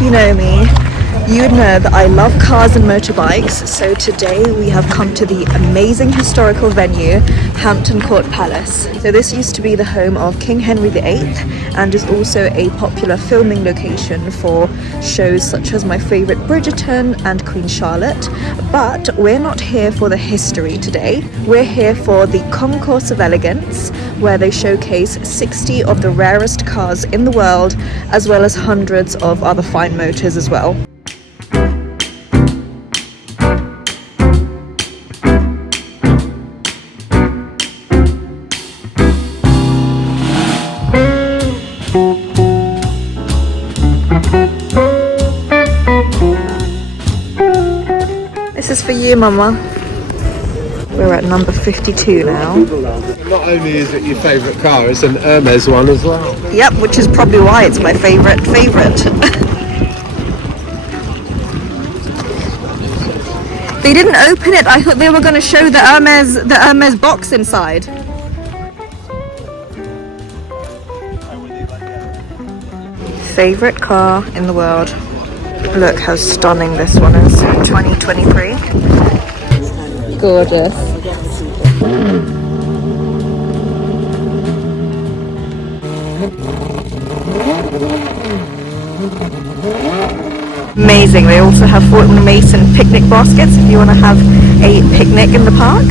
if you know me, you would know that I love cars and motorbikes, so today we have come to the amazing historical venue, Hampton Court Palace. So this used to be the home of King Henry VIII and is also a popular filming location for shows such as my favourite Bridgerton and Queen Charlotte. But we're not here for the history today, we're here for the Concours of Elegance, where they showcase 60 of the rarest cars in the world, as well as hundreds of other fine motors as well. This is for you, Mama. We're at number 52 now. Not only is it your favourite car, it's an Hermes one as well. Yep, which is probably why it's my favourite. They didn't open it. I thought they were going to show the Hermes box inside. Favourite car in the world. Look how stunning this one is. 2023. Gorgeous. Amazing. They also have Fort Mason picnic baskets if you want to have a picnic in the park.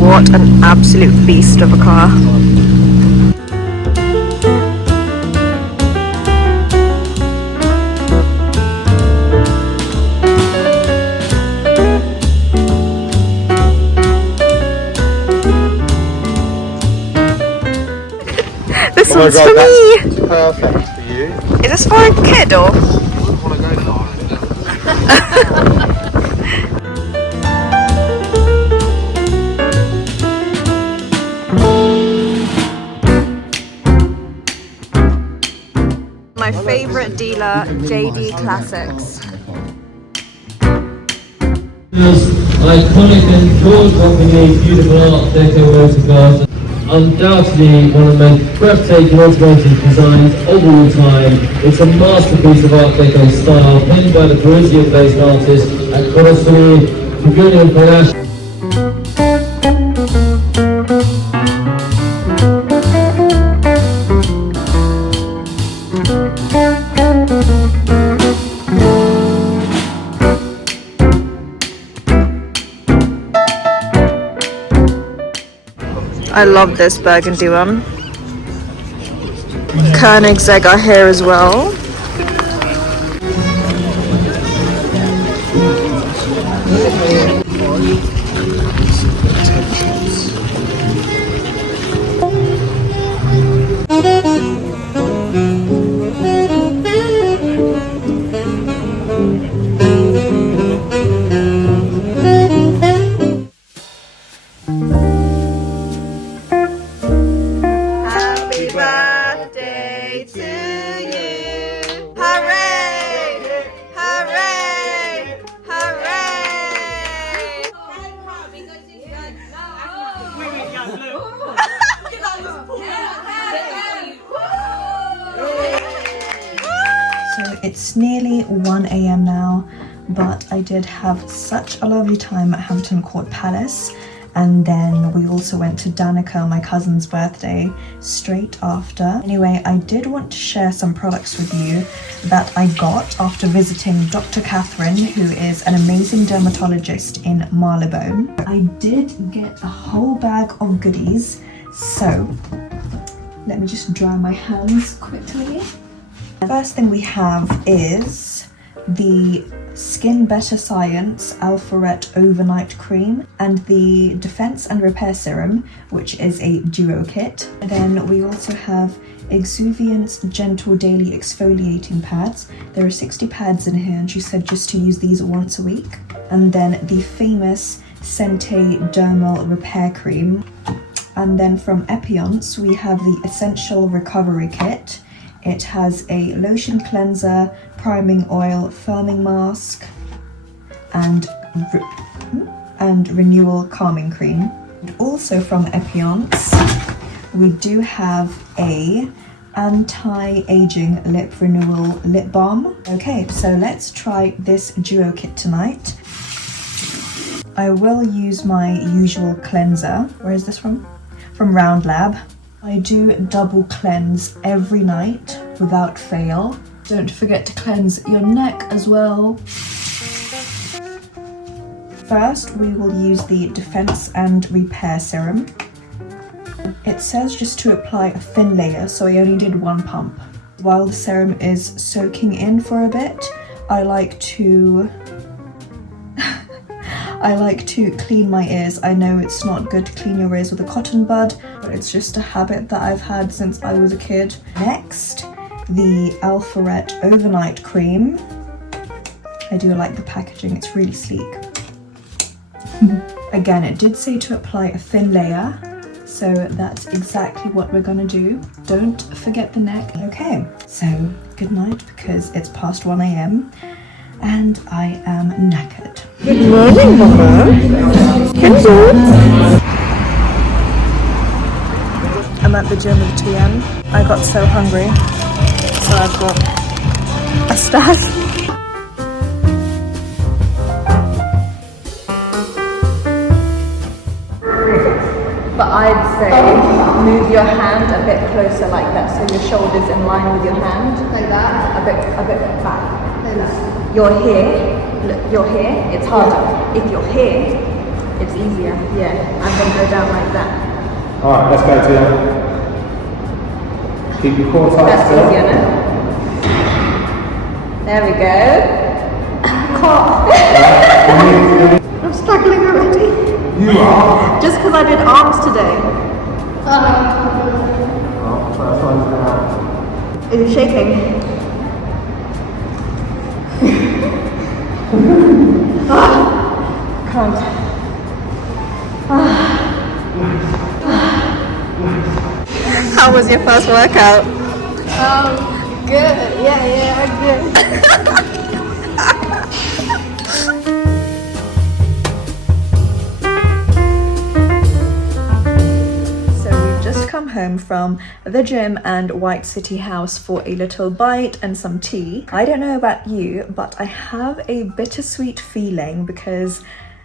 What an absolute beast of a car. This one's for me. That's perfect for you. Is this for a kid or? My favourite dealer, JD Classics. Iconic and jaw-droppingly beautiful Art Deco motor cars. Undoubtedly one of the most breathtaking automotive designs of all time. It's a masterpiece of Art Deco style, penned by the Parisian-based artist at Rosemary, Pavilion Palace. I love this burgundy one. Koenigsegg are here as well. It's nearly 1 AM now, but I did have such a lovely time at Hampton Court Palace, and then we also went to Danica, my cousin's birthday, straight after. Anyway, I did want to share some products with you that I got after visiting Dr. Catherine, who is an amazing dermatologist in Marylebone. I did get a whole bag of goodies, so let me just dry my hands quickly. The first thing we have is the Skin Better Science Alpharet Overnight Cream and the Defense and Repair Serum, which is a duo kit. And then we also have Exuviance Gentle Daily Exfoliating Pads. There are 60 pads in here, and she said just to use these once a week. And then the famous Sente Dermal Repair Cream. And then from Epionce, we have the Essential Recovery Kit. It has a lotion cleanser, priming oil, firming mask, and renewal calming cream. And also from Epionce, we do have a Anti-Aging Lip Renewal Lip Balm. Okay, so let's try this duo kit tonight. I will use my usual cleanser. Where is this from? From Round Lab. I do double cleanse every night without fail. Don't forget to cleanse your neck as well. First, we will use the Defense and Repair Serum. It says just to apply a thin layer, so I only did one pump. While the serum is soaking in for a bit, I like to clean my ears. I know it's not good to clean your ears with a cotton bud, but it's just a habit that I've had since I was a kid. Next, the Alpharet Overnight Cream. I do like the packaging, it's really sleek. Again, it did say to apply a thin layer, so that's exactly what we're gonna do. Don't forget the neck. Okay, so good night, because it's past 1 AM and I am knackered. Good morning, Mama. Hello. I'm at the gym with TM. I got so hungry, so I've got a stash. But I'd say move your hand a bit closer like that, so your shoulder's in line with your hand. Like that? A bit back. Like that. You're here, look, you're here, it's harder. If you're here, it's easier, yeah. And then go down like that. Alright, let's go to keep your core tight. That's still. easier, no? There we go. I'm struggling already. You are. Just because I did arms today. Oh, first one's down. Are you shaking? Can't. How was your first workout? Good. Yeah, good. Come home from the gym and White City House for a little bite and some tea. I don't know about you, but I have a bittersweet feeling because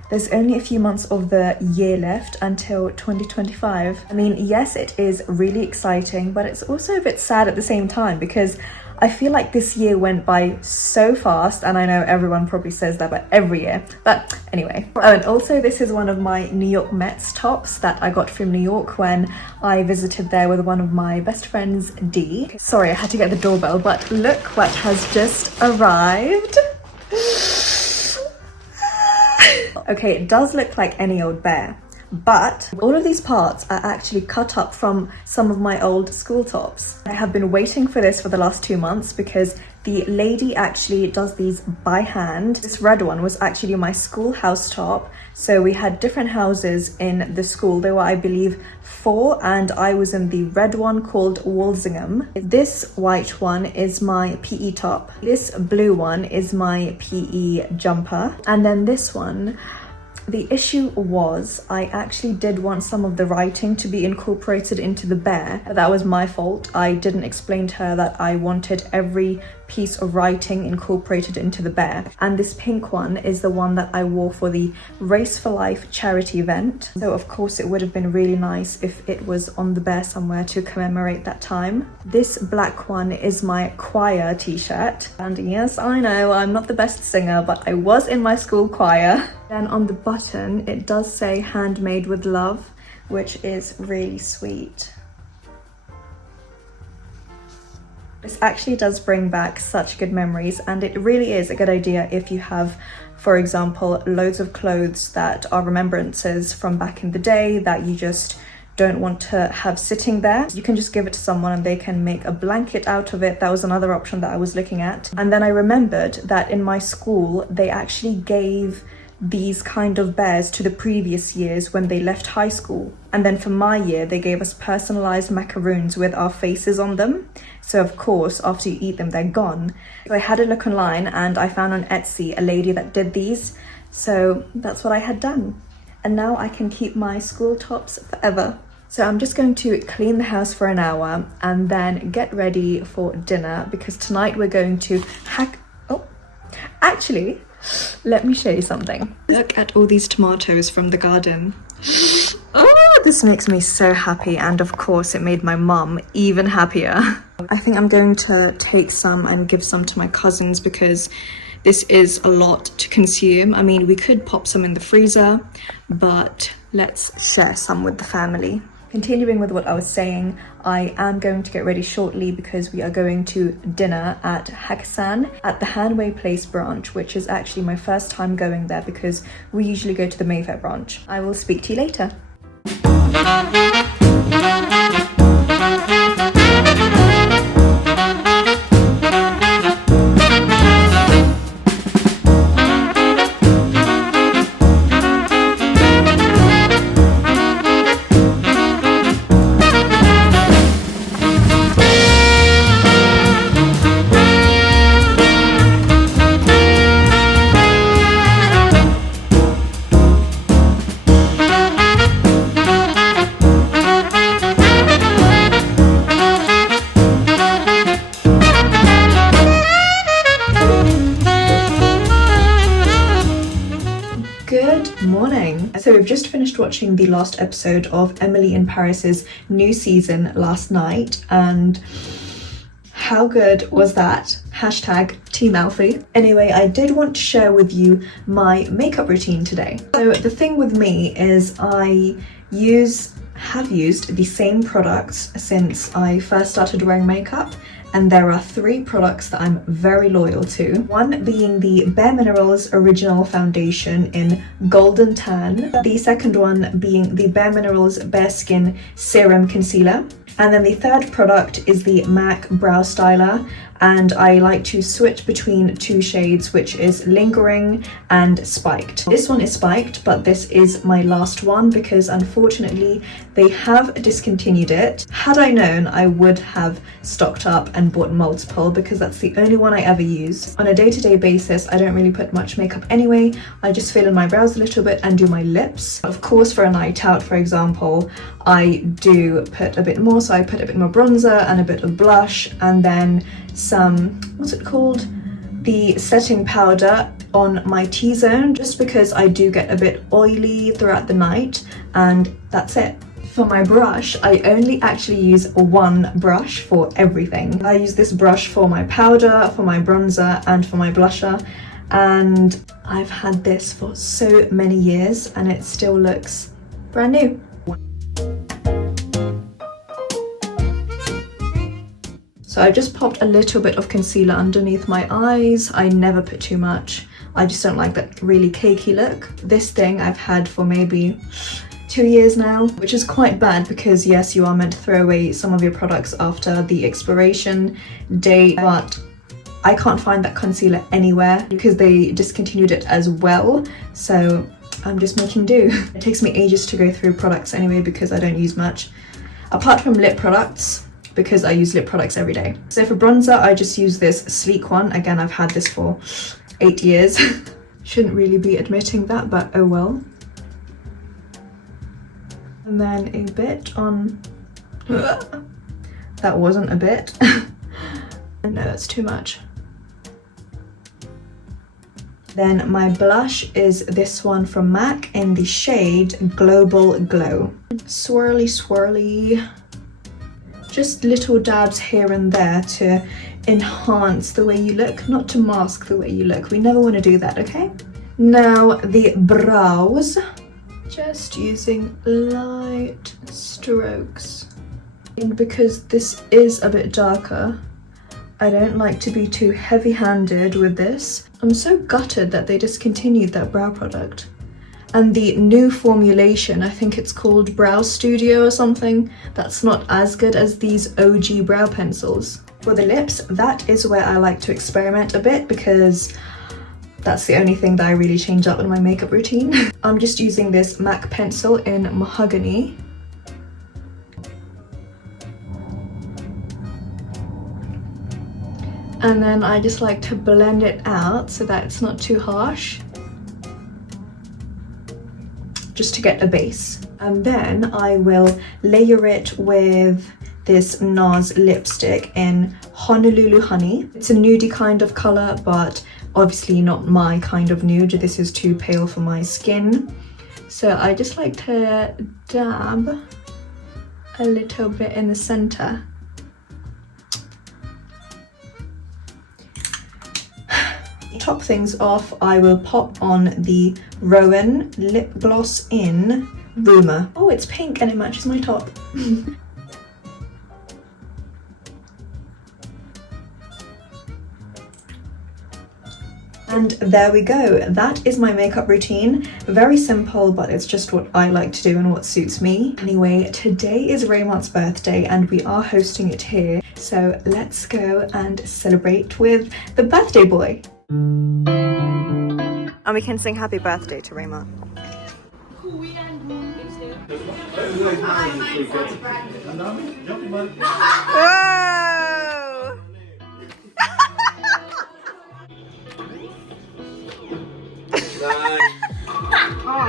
there's only a few months of the year left until 2025. I mean, yes, it is really exciting, but it's also a bit sad at the same time because I feel like this year went by so fast, and I know everyone probably says that about every year, but anyway. Oh, and also this is one of my New York Mets tops that I got from New York when I visited there with one of my best friends, Dee. Sorry, I had to get the doorbell, but look what has just arrived. Okay, it does look like any old bear, but all of these parts are actually cut up from some of my old school tops. I have been waiting for this for the last 2 months because the lady actually does these by hand. This red one was actually my school house top. So we had different houses in the school. There were, I believe, 4, and I was in the red one called Walsingham. This white one is my PE top. This blue one is my PE jumper. And then this one, the issue was I actually did want some of the writing to be incorporated into the bear. That was my fault. I didn't explain to her that I wanted every piece of writing incorporated into the bear. And this pink one is the one that I wore for the Race for Life charity event. So of course it would have been really nice if it was on the bear somewhere to commemorate that time. This black one is my choir t-shirt. And yes, I know I'm not the best singer, but I was in my school choir. Then on the button, it does say handmade with love, which is really sweet. This actually does bring back such good memories, and it really is a good idea if you have, for example, loads of clothes that are remembrances from back in the day that you just don't want to have sitting there. You can just give it to someone and they can make a blanket out of it. That was another option that I was looking at. And then I remembered that in my school, they actually gave these kind of bears to the previous years when they left high school. And then for my year, they gave us personalized macaroons with our faces on them. So of course, after you eat them, they're gone. So I had a look online and I found on Etsy a lady that did these. So that's what I had done. And now I can keep my school tops forever. So I'm just going to clean the house for an hour and then get ready for dinner because tonight we're going to actually, let me show you something. Look at all these tomatoes from the garden. Oh, this makes me so happy, and of course it made my mum even happier. I think I'm going to take some and give some to my cousins because this is a lot to consume. I mean, we could pop some in the freezer, but let's share some with the family. Continuing with what I was saying, I am going to get ready shortly because we are going to dinner at Hakkasan at the Hanway Place branch, which is actually my first time going there because we usually go to the Mayfair branch. I will speak to you later. So we've just finished watching the last episode of Emily in Paris's new season last night, and how good was that? Hashtag Team Alfie. Anyway, I did want to share with you my makeup routine today. So the thing with me is I have used the same products since I first started wearing makeup, and there are 3 products that I'm very loyal to. One being the Bare Minerals Original Foundation in Golden Tan. The second one being the Bare Minerals Bare Skin Serum Concealer. And then the third product is the MAC Brow Styler, and I like to switch between 2 shades, which is Lingering and Spiked. This one is spiked, but this is my last one because unfortunately they have discontinued it. Had I known, I would have stocked up and bought multiple because that's the only one I ever use. On a day-to-day basis, I don't really put much makeup anyway. I just fill in my brows a little bit and do my lips. Of course, for a night out, for example, I do put a bit more, so I put a bit more bronzer and a bit of blush, and then some, what's it called? The setting powder on my T-zone, just because I do get a bit oily throughout the night, and that's it. For my brush, I only actually use one brush for everything. I use this brush for my powder, for my bronzer, and for my blusher, and I've had this for so many years and it still looks brand new. So I just popped a little bit of concealer underneath my eyes. I never put too much. I just don't like that really cakey look. This thing I've had for maybe 2 years now, which is quite bad because yes, you are meant to throw away some of your products after the expiration date, but I can't find that concealer anywhere because they discontinued it as well. So I'm just making do. It takes me ages to go through products anyway because I don't use much. Apart from lip products, because I use lip products every day. So for bronzer, I just use this sleek one. Again, I've had this for 8 years. Shouldn't really be admitting that, but oh well. And then a bit on... That wasn't a bit. No, that's too much. Then my blush is this one from MAC in the shade Global Glow. Swirly, swirly. Just little dabs here and there to enhance the way you look, not to mask the way you look. We never want to do that, okay? Now the brows, just using light strokes. And because this is a bit darker, I don't like to be too heavy-handed with this. I'm so gutted that they discontinued that brow product. And the new formulation, I think it's called Brow Studio or something, that's not as good as these OG brow pencils. For the lips, that is where I like to experiment a bit because that's the only thing that I really change up in my makeup routine. I'm just using this MAC pencil in Mahogany. And then I just like to blend it out so that it's not too harsh. just to get a base. And then I will layer it with this NARS lipstick in Honolulu Honey. It's a nudie kind of colour, but obviously not my kind of nude. This is too pale for my skin. So I just like to dab a little bit in the centre. Top things off, I will pop on the Rowan lip gloss in Rumour. Oh, it's pink and it matches my top. And there we go. That is my makeup routine. Very simple, but it's just what I like to do and what suits me. Anyway, today is Raymont's birthday and we are hosting it here. So let's go and celebrate with the birthday boy. And we can sing happy birthday to Raymont.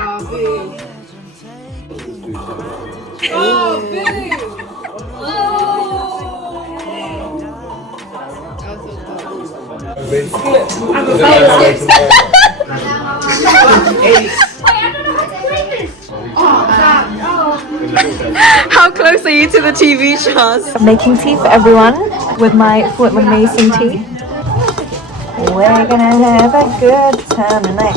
Whoa! Oh, big! How close are you to the TV, Charles? I'm making tea for everyone with my Mason tea. We're gonna have a good time tonight.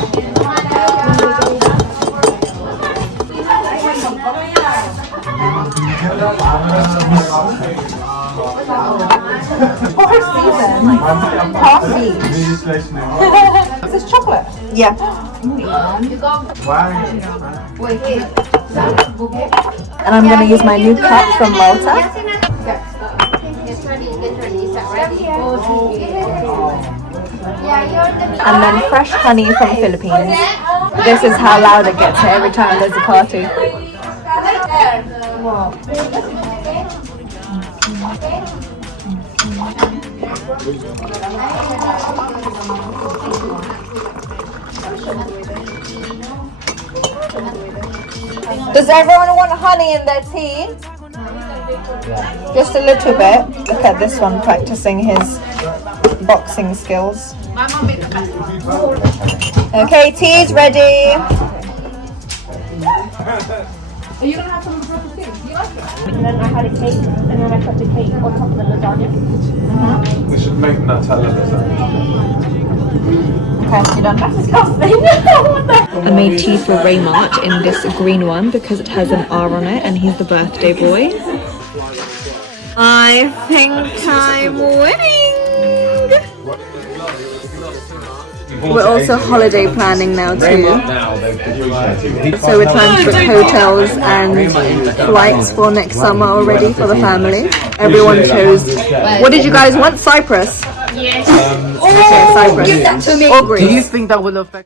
Coffee. Is this chocolate? Yeah. And I'm going to use my new cup from Malta. And then fresh honey from Philippines. This is how loud it gets every time there's a party. Does everyone want honey in their tea? Just a little bit. Look at this one practicing his boxing skills. Okay, tea's ready. Are you gonna have some purple things? Do you like it? And then I had a cake, and then I put the cake on top of the lasagna. We should make Nutella lasagna. Okay, you done? That's disgusting. I made tea for Raymont in this green one because it has an R on it and he's the birthday boy. I think I'm winning! We're also holiday planning now too. So we're trying to book hotels and flights for next summer already for the family. Everyone chose, what did you guys want? Cyprus? Yes. Okay, Cyprus. Give that to me. Or Greece. Do you think that will affect?